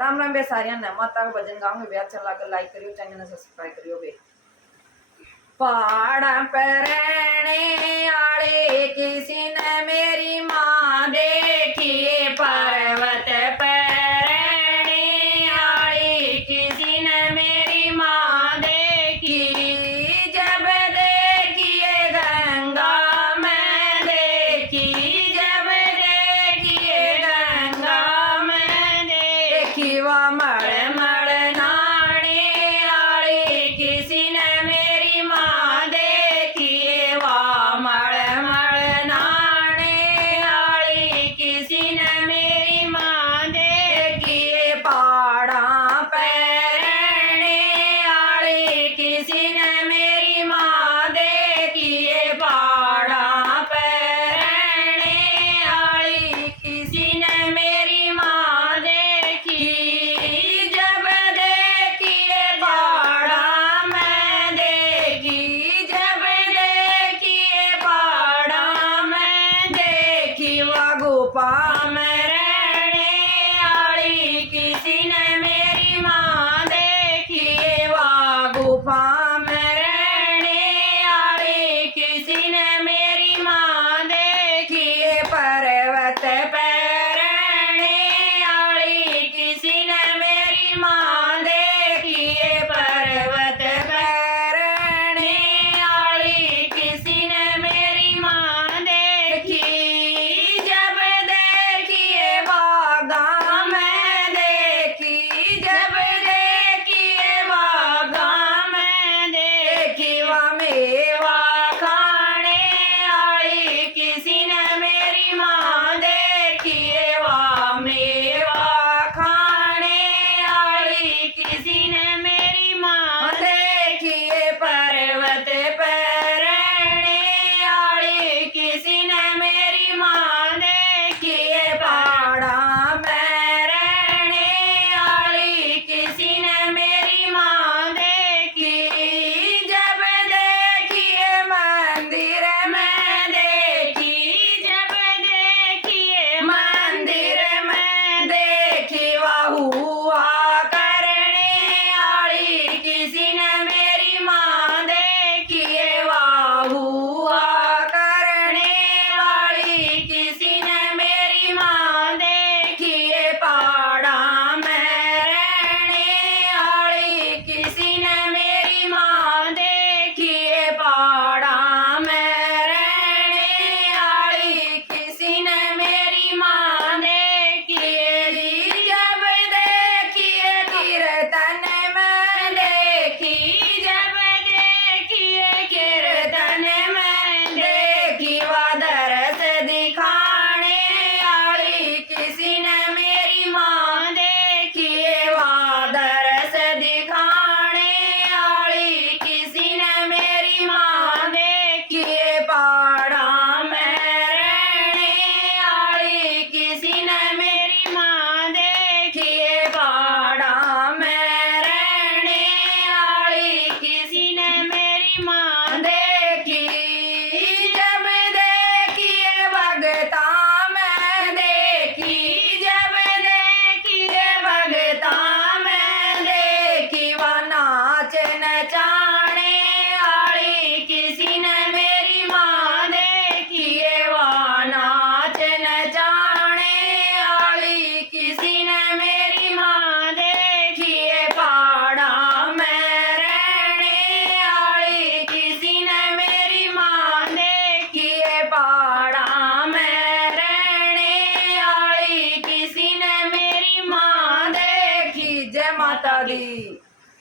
राम राम बे सारिया ने माता का भजन गाऊंगे बे। अच्छा लगे लाइक करियो, चैनल ने सब्सक्राइब करियो बे। पहाड़ पर रहने आले किसी ने मेरी माँ देखी, पर्वत पर रहने आली किसी ने मेरी माँ देखी। जब देखिए गंगा मैं देखी, जब देखिए गंगा मैं देखी। वह मड़ मड़ नाने आली किसी ने मेरी माँ देखी, वह मड़ मड़ नाने आली किसी ने मेरी माँ देखी। पहाड़ां पर रहने आली किसी ने मेरी माँ देखी, पहाड़ां पर रहने आली किसी ने मेरी माँ देखी। जब देखिए पहाड़ां मैं देखी, जब देखिए पहाड़ां मैं देखी। वह गुफा में रहने आली किसी ने मेरी माँ देखी, वह गुफा में रहने आली किसी ने मेरी माँ देखी। पर्वत पर रहने आली किसी ने मेरी माँ देखी, पर्वत पर रहने आली किसी ने मेरी माँ देखी। जब देखिए बागा मैं देखी, जब देखिए बागा मैं देखी। वह मेवा खाने आली किसी ने मेरी माँ देखी, वह मेवा खाने आली किसी ने मेरी माँ देखी। पर्वत पर रहने आली किसी ने मेरी माँ देखी, पहाड़ां में रहने आली किसी ने मेरी माँ देखी। जब देखिए मंदिर में देखी, जब देखिए मंदिर में देखी। वह हुआ करने आली किसी ने मेरी माँ देखी, वह हुआ करने वाली किसी ने मेरी माँ देखी। पहाड़ां में रहने आली किसी ने मेरी माँ देखी, पहाड़ां में रहने आली किसी ने मेरी माँ देखी। जब देखिए कीर्तन में देखी, जब देखिए कीर्तन में देखी। वह दरस दिखाने आली किसी ने मेरी माँ देखी, वह दरस दिखाने आली किसी ने मेरी माँ देखी। पहाड़ां में रहने आली किसी ने मेरी माँ देखी, पहाड़ां में रहने आली किसी ने मेरी माँ देखी। जब देखिए भगता में देखी, जब देखिए भगता में देखी। वह नाच नचाने आली किसी ने मेरी माँ देखी, वह नाच नचाने आली किसी ने मेरी माँ देखी। पहाड़ां में रहने आली किसी ने मेरी माँ देखी, पहाड़ां में रहने आली किसी ने मेरी माँ देखी। जय माता दी।